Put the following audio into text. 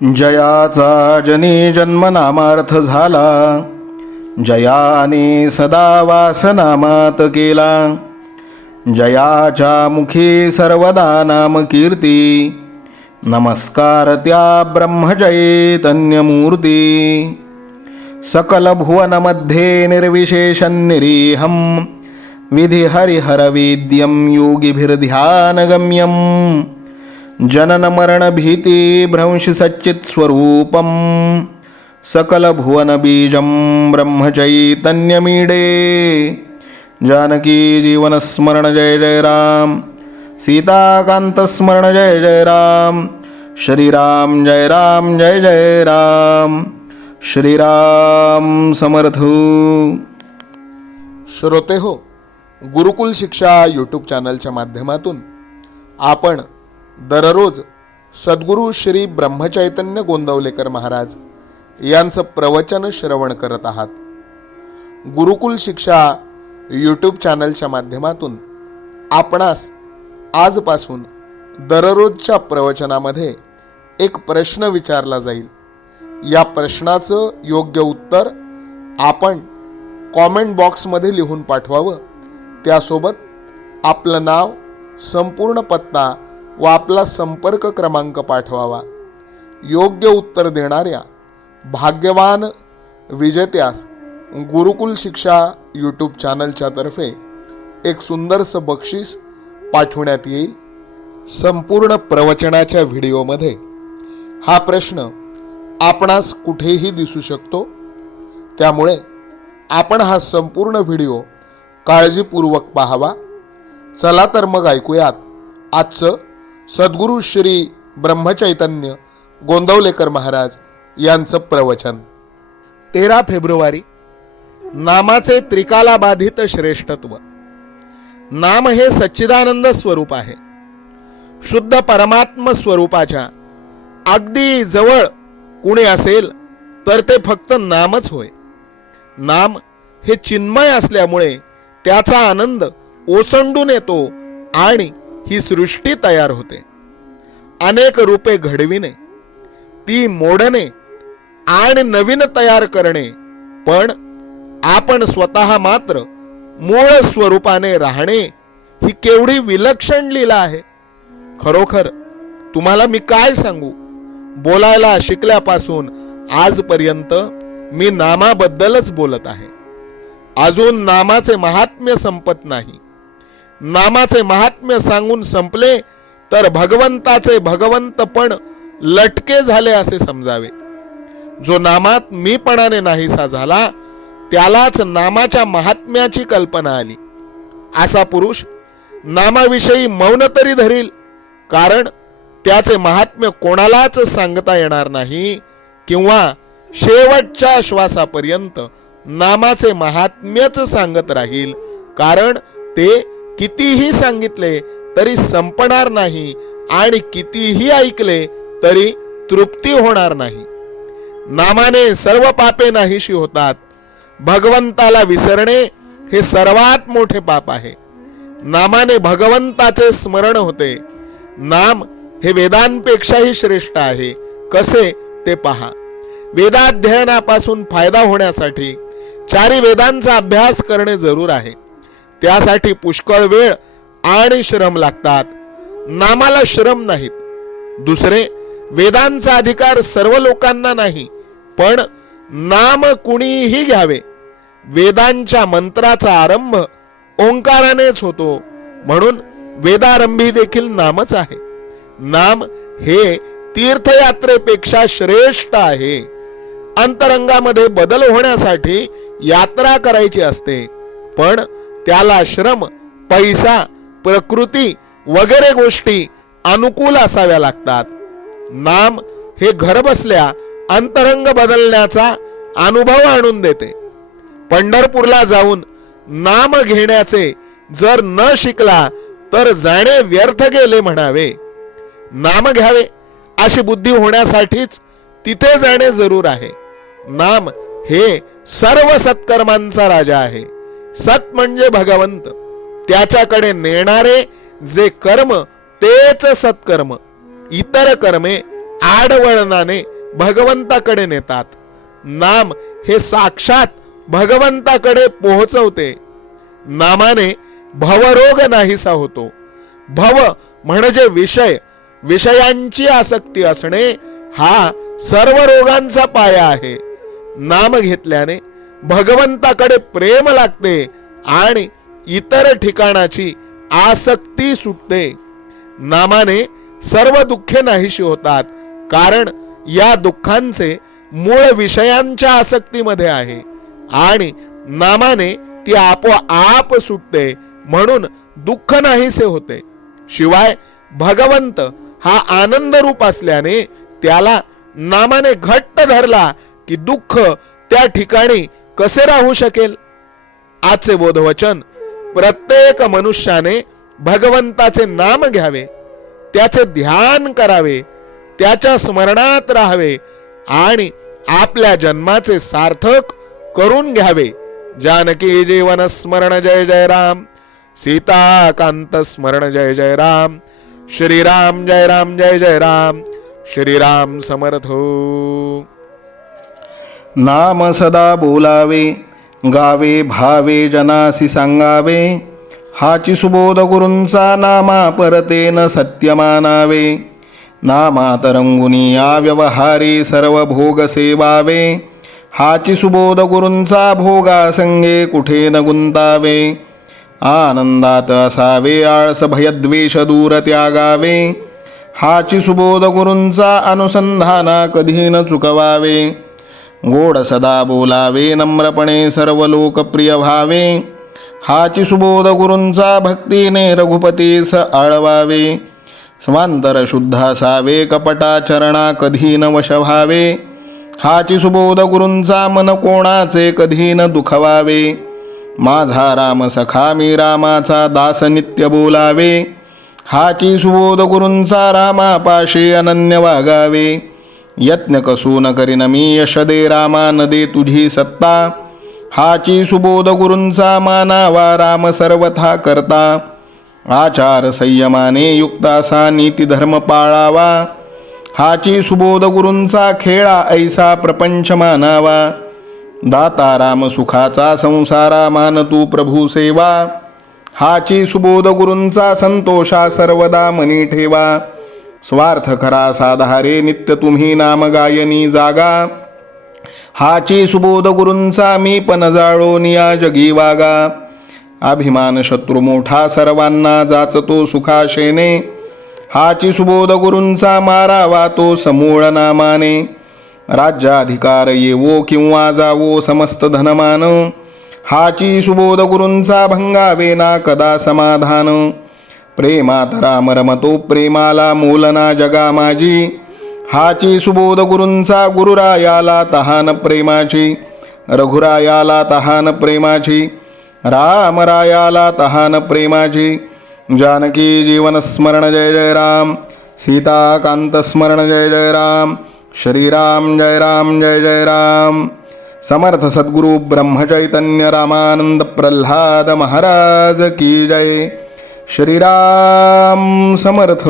जयाचा जनी जन्मनामार्थ झाला, जयाने सदा वासनामात केला. जयाच्या मुखी सर्वदा नाम कीर्ती, नमस्कार त्या ब्रह्मचैतन्यमूर्ती. सकल भुवनमध्ये निर्विशेषं निरीहं, विधि हरिहरवेद्यं योगिभिर्ध्यानगम्यं. जनन मरण भीति भ्रंश सच्चित् स्वरूपं, सकल भुवन बीजं ब्रह्मचैतन्यमीडे. जानकी जीवन स्मरण जय जय राम, सीताकांत स्मरण जय जय राम. श्रीराम जय राम जय जय राम, श्रीराम समर्थ. श्रोते हो, गुरुकुल शिक्षा यूट्यूब चॅनलच्या माध्यमातून आपण दररोज सद्गुरू श्री ब्रह्मचैतन्य गोंदवलेकर महाराज यांचं प्रवचन श्रवण करत आहात. गुरुकुल शिक्षा यूट्यूब चॅनलच्या माध्यमातून आपणास आजपासून दररोजच्या प्रवचनामध्ये एक प्रश्न विचारला जाईल. या प्रश्नाचं योग्य उत्तर आपण कॉमेंट बॉक्समध्ये लिहून पाठवावं. त्यासोबत आपलं नाव, संपूर्ण पत्ता व आपला संपर्क क्रमांक पाठवावा. योग्य उत्तर देणाऱ्या भाग्यवान विजेत्यास गुरुकुल शिक्षा यूट्यूब चॅनलच्या तर्फे एक सुंदरसं बक्षीस पाठवण्यात येईल. संपूर्ण प्रवचनाच्या व्हिडिओमध्ये हा प्रश्न आपणास कुठेही दिसू शकतो, त्यामुळे आपण हा संपूर्ण व्हिडिओ काळजीपूर्वक पाहावा. चला तर मग ऐकूयात आजचं सद्गुरू श्री ब्रह्मचैतन्य गोंदवलेकर महाराज यांचं प्रवचन. 13 फेब्रुवारी. नामाचे त्रिकालाबाधित श्रेष्ठत्व. नाम हे सच्चिदानंद स्वरूप आहे. शुद्ध परमात्म स्वरूपाच्या अगदी जवळ कुणी असेल तर ते फक्त नामच होय. नाम हे चिन्मय असल्यामुळे त्याचा आनंद ओसंडून येतो आणि ही सृष्टी तयार होते. अनेक रूपे घडविणे, ती मोडणे आणि नवीन तयार करणे, पण आपण स्वतः मात्र मूळ स्वरूपाने राहणे ही केवढी विलक्षण लीला आहे. खरोखर तुम्हाला मी काय सांगू, बोलायला शिकल्यापासून आजपर्यंत मी नामाबद्दलच बोलत आहे. अजून नामाचे महात्म्य संपत नाही. नामाचे महात्म्य सांगून संपले तर भगवंताचे भगवंतपण लटके झाले असे समजावे. जो नामात मीपणाने नाहीसा झाला त्यालाच नामाच्या महात्म्याची कल्पना आली. असा पुरुष नामाविषयी मौन तरी धरील, कारण त्याचे महात्म्य कोणालाच सांगता येणार नाही किंवा शेवटच्या श्वासापर्यंत नामाचे महात्म्यच सांगत राहील, कारण ते कितीही सांगितले तरी संपणार नाही आणि कितीही ऐकले तरी तृप्ती होणार नाही. नामाने सर्व पापे नाहीशी होतात. भगवंताला विसरणे हे सर्वात मोठे पाप आहे. नामाने भगवंताचे स्मरण होते. नाम हे वेदांपेक्षाही श्रेष्ठ आहे. कसे ते पहा. वेदाध्ययनापासून फायदा होण्यासाठी चारी वेदांचा अभ्यास करणे जरूर आहे. त्यासाठी पुष्कळ वेळ आणि श्रम लागतात. नामाला श्रम नाहीत. दुसरे, वेदांचा अधिकार सर्व लोकांना नाही, पण नाम कुणीही घ्यावे. वेदांच्या मंत्राचा आरंभ ओंकारानेच होतो, म्हणून वेदारंभी देखील नामच आहे. नाम हे तीर्थयात्रेपेक्षा श्रेष्ठ आहे. अंतरंगामध्ये बदल होण्यासाठी यात्रा करायची असते, पण त्याला श्रम, पैसा, प्रकृती वगैरे गोष्टी अनुकूल असाव्या लागतात. नाम हे घरबसल्या अंतरंग बदलण्याचा अनुभव आणून देते. पंढरपूरला जाऊन नाम घेण्याचे जर न शिकला तर जाणे व्यर्थ गेले म्हणावे. नाम घ्यावे अशी बुद्धी होण्यासाठीच तिथे जाणे जरूर आहे. नाम हे सर्व सत्कर्मांचा राजा आहे. सत म्हणजे भगवंत. त्याच्याकडे नेणारे जे कर्म तेच सत्कर्म. इतर कर्मे आडवळणाने भगवंताकडे नेतात. नाम हे साक्षात भगवंताकडे पोहोचवते. नामाने भवरोग नाहीसा होतो. भव म्हणजे विषय, विषयांची आसक्ती असणे हा सर्व रोगांचा पाया आहे. नाम घेतल्याने भगवंताकडे प्रेम लागते आणि इतर ठिकाणाची आसक्ती सुटते. नामाने सर्व दुःखे नाहीशी होतात, कारण या दुःखांचे मूळ विषयांच्या आसक्तीमध्ये आहे आणि नामाने ती आपोआप सुटते, म्हणून दुःख नाहीसे होते. शिवाय भगवंत हा आनंद रूप असल्याने त्याला नामाने घट्ट धरला की दुःख त्या ठिकाणी कसे राहू शकेल. आजचे बोधवचन: प्रत्येक मनुष्याने भगवंताचे नाम घ्यावे, त्याचे ध्यान करावे, त्याच्या स्मरणात राहावे आणि आपल्या जन्माचे सार्थक करून घ्यावे. जानकी जीवन स्मरण जय जय राम, सीताकांत स्मरण जय जय राम. श्रीराम जय राम जय जय राम. श्रीराम समर्थ. नाम सदा बोलावे, गावे भावे जनासी सांगावे. हाची सुबोध गुरूंचा नामा परतेन सत्य मानावे. नामात रंगुनी या व्यवहारी सर्व भोग सेवावे. हाची सुबोध गुरूंचा भोगा संगे कुठे न गुंतावे. आनंदात असावे आळस भयद्वेष दूर त्यागावे. हाची सुबोध गुरूंचा अनुसंधाना कधी न चुकवावे. गोड सदा बोलावे, नम्रपणे सर्व लोकप्रिय व्हावे. हाची सुबोध गुरूंचा भक्तीने रघुपतीस आळवावे. स्वांतर शुद्ध असावे, कपटाचरणा कधी न वश व्हावे. हाची सुबोध गुरूंचा मन कोणाचे कधी न दुखवावे. माझा राम सखा मी रामाचा दास नित्य बोलावे. हाची सुबोध गुरूंचा रामापाशी अनन्य वागावे. यत्न कसून करीन मी यश दे रामा न दे तुझी सत्ता. हाची सुबोध गुरूंचा मानावा राम सर्वथा करता. आचार संयमाने युक्त असा नीती धर्म पाळावा. हाची सुबोध गुरूंचा खेळा ऐसा प्रपंच मानावा. दाता राम सुखाचा संसारा मान तू प्रभू सेवा. हाची सुबोध गुरूंचा संतोषा सर्वदा मनी ठेवा. स्वार्थ खरा साधारे नित्य तुम्ही नाम गायनी जागा. हाची सुबोध गुरूंचा मी पण जाळोन या जगी वागा. अभिमान शत्रू मोठा सर्वांना जाचतो सुखाशेने. हाची सुबोध गुरूंचा मारावा तो समूळ नामाने. राज्याधिकार येवो किंवा जावो समस्त धनमान. हाची सुबोध गुरूंचा भंगावे ना कदा समाधान. प्रेमात राम रमतो प्रेमाला मोलना जगा माझी. हाची सुबोध गुरूंचा गुरुरायाला तहान प्रेमाची. रघुरायाला तहान प्रेमाची. रामरायाला तहान प्रेमाची. जानकी जीवन स्मरण जय जय राम, सीताकांत स्मरण जय जय राम. श्रीराम जय राम जय जय राम. समर्थ सद्गुरु ब्रह्मचैतन्य रामानंद प्रल्हाद महाराज की जय. श्रीराम समर्थ.